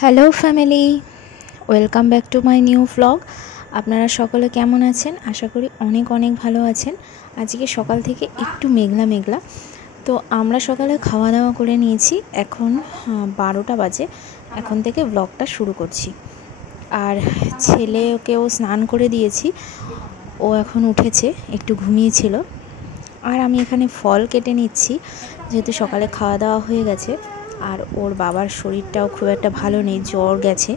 Hello family, welcome back to my new vlog. আপনারা সকলে কেমন আছেন? আশা করি অনেক অনেক ভালো আছেন। আজকে সকাল থেকে একটু মেঘলা মেঘলা, তো আমরা সকালে খাওয়া দাওয়া করে নিয়েছি। এখন 12টা বাজে। এখন থেকে ভ্লগটা শুরু করছি। আর ছেলেকেও স্নান করে দিয়েছি, ও এখন উঠেছে, একটু ঘুমিয়েছিল। আর আমি এখানে ফল কেটে নিচ্ছি, যেহেতু সকালে খাওয়া দাওয়া হয়ে গেছে। আর ওর বাবার শরীরটাও খুব একটা ভালো নেই, জ্বর গেছে,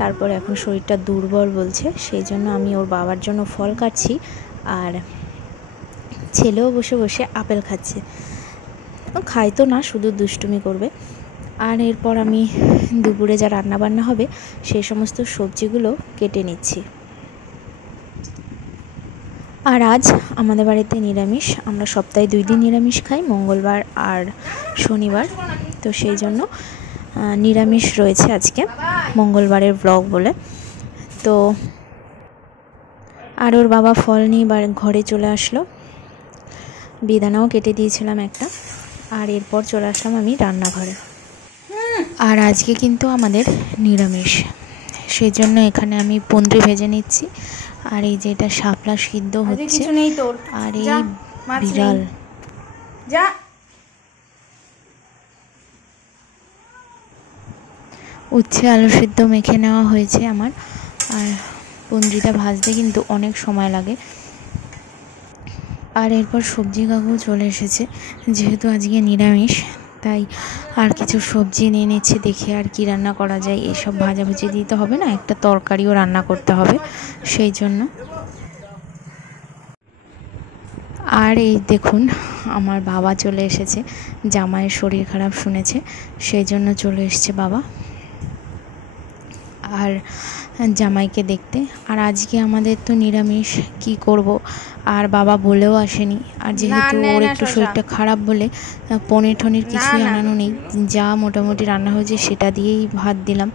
তারপর এখন শরীরটা দুর্বল বলছে, সেই জন্য আমি ওর বাবার জন্য ফল কাটছি। আর ছেলেও বসে বসে আপেল খাচ্ছে। ও খায় তো না, শুধু দুষ্টুমি করবে। আর এরপর আমি দুপুরে যা রান্নাবান্না হবে সেই সমস্ত সবজিগুলো কেটে নিচ্ছি। আর আজ আমাদের বাড়িতে নিরামিষ। আমরা সপ্তাহে 2 দিন নিরামিষ খাই, মঙ্গলবার আর শনিবার। তো সেই জন্য নিরামিষ রয়েছে আজকে, মঙ্গলবারের ব্লগ বলে। তো আর ওর বাবা ফল নিয়ে ঘরে চলে আসলো। বেদানাও কেটে দিয়েছিলাম একটা। আর এরপর চলে আসলাম আমি রান্নাঘরে। আর আজকে কিন্তু আমাদের নিরামিষ, সেই জন্য এখানে আমি পন্দ্রি ভেজে নিচ্ছি। আর এই যে এটা শাপলা সিদ্ধ হচ্ছে। আর এই বিড়াল উচ্ছে আলু সিদ্ধ মেখে নেওয়া হয়েছে আমার। আর পন্দ্রিটা ভাজতে কিন্তু অনেক সময় লাগে। আর এরপর সবজি কাকু চলে এসেছে, যেহেতু আজকে নিরামিষ তাই আর কিছু সবজি নিয়ে নিচ্ছে, দেখে আর কি রান্না করা যায়। এসব ভাজাভুজি দিতে হবে না, একটা তরকারিও রান্না করতে হবে, সেই জন্য। আর এই দেখুন, আমার বাবা চলে এসেছে। জামাইয়ের শরীর খারাপ শুনেছে, সেই জন্য চলে এসেছে বাবা আর জামাইকে দেখতে। আর আজকে আমাদের তো নিরামিষ, কি করব। আর বাবা বলেও আসেনি। আর যেহেতু ওর একটু শরীরটা খারাপ বলে পনির টনির কিছুই আনানো নেই, যা মোটামুটি রান্না হয়েছে সেটা দিয়েই ভাত দিলাম।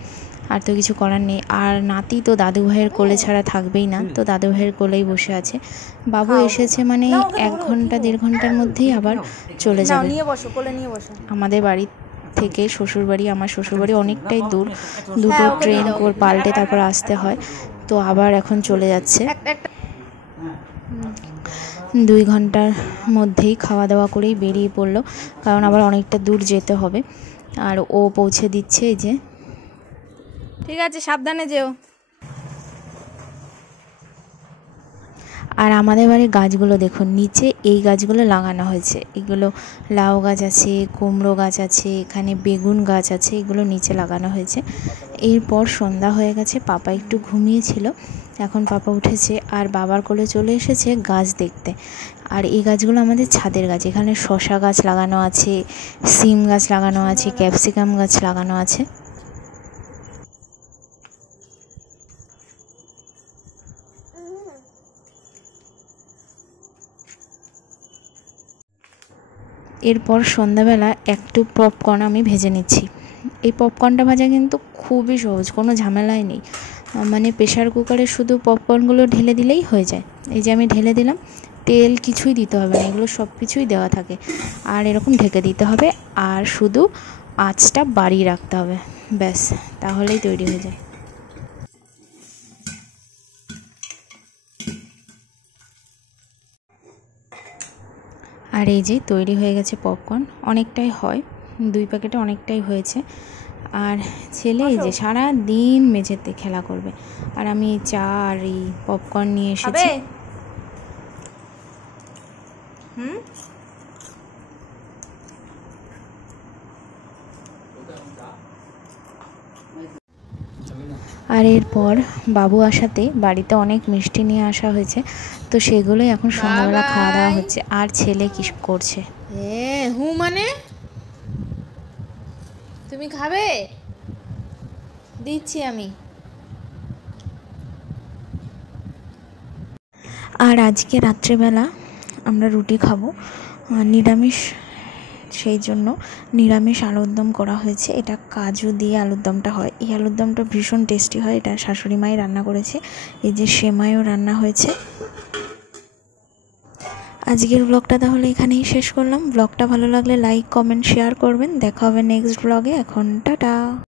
আর তো কিছু করার নেই। আর নাতি তো দাদু ভাইয়ের কোলে ছাড়া থাকবেই না, তো দাদু ভাইয়ের কোলেই বসে আছে। বাবু এসেছে মানে 1 ঘন্টা 1.5 ঘন্টার মধ্যেই আবার চলে যাবে আমাদের বাড়ি থেকে শ্বশুরবাড়ি। আমার শ্বশুরবাড়ি অনেকটাই দূর, 2টো ট্রেন পাল্টে তারপর আসতে হয়। তো আবার এখন চলে যাচ্ছে। 2 ঘন্টার মধ্যেই খাওয়া দাওয়া করেই বেরিয়ে পড়লো, কারণ আবার অনেকটা দূর যেতে হবে। আর ও পৌঁছে দিচ্ছে, এই যে। ঠিক আছে, সাবধানে যেও। আর আমাদের বাড়ির গাছগুলো দেখুন, নিচে এই গাছগুলো লাগানো হয়েছে। এগুলো লাউ গাছ আছে, কুমড়ো গাছ আছে, এখানে বেগুন গাছ আছে, এগুলো নিচে লাগানো হয়েছে। এরপর সন্ধ্যা হয়ে গেছে, পাপা একটু ঘুমিয়েছিল, এখন পাপা উঠেছে আর বাবার কোলে চলে এসেছে গাছ দেখতে। আর এই গাছগুলো আমাদের ছাদের গাছ। এখানে শসা গাছ লাগানো আছে, সিম গাছ লাগানো আছে, ক্যাপসিকাম গাছ লাগানো আছে। এরপর সন্ধ্যাবেলা একটু পপকর্ন আমি ভেজে নিচ্ছি। এই পপকর্নটা ভাজা কিন্তু খুবই সহজ, কোনো ঝামেলাই নেই। মানে প্রেশার কুকারে শুধু পপকর্নগুলো ঢেলে দিলেই হয়ে যায়। এই যে আমি ঢেলে দিলাম, তেল কিছুই দিতে হবে না, এগুলো সব কিছুই দেওয়া থাকে। আর এরকম ঢেকে দিতে হবে, আর শুধু আঁচটা বাড়িয়ে রাখতে হবে, ব্যাস, তাহলেই তৈরি হয়ে যায়। আর এই যে তৈরি হয়ে গেছে পপকর্ন, অনেকটাই হয়, 2 প্যাকেটে অনেকটাই হয়েছে। আর ছেলে এই যে সারা দিন মেঝেতে খেলা করবে, আর আমি চা আর এই পপকর্ন নিয়ে এসেছি। আর এরপর বাবু আসাতে বাড়িতে অনেক মিষ্টি নিয়ে আসা হয়েছে, তো সেগুলোই এখন সন্ধ্যাবেলা খাওয়া দাওয়া হচ্ছে। আর ছেলে কি করছে? মানে তুমি খাবে? দিচ্ছি আমি। আর আজকে রাত্রেবেলা আমরা রুটি খাবো, নিরামিষ, সেই জন্য নিরামিষ আলুর দম করা হয়েছে। এটা কাজু দিয়ে আলুর দমটা হয়, এই আলুর দমটা ভীষণ টেস্টি হয়। এটা শাশুড়ি মাই রান্না করেছে। এই যে সেমাইও রান্না হয়েছে। আজকের ব্লগটা তাহলে এখানেই শেষ করলাম। ব্লগটা ভালো লাগলে লাইক কমেন্ট শেয়ার করবেন। দেখা হবে নেক্সট ব্লগে। এখন টাটা।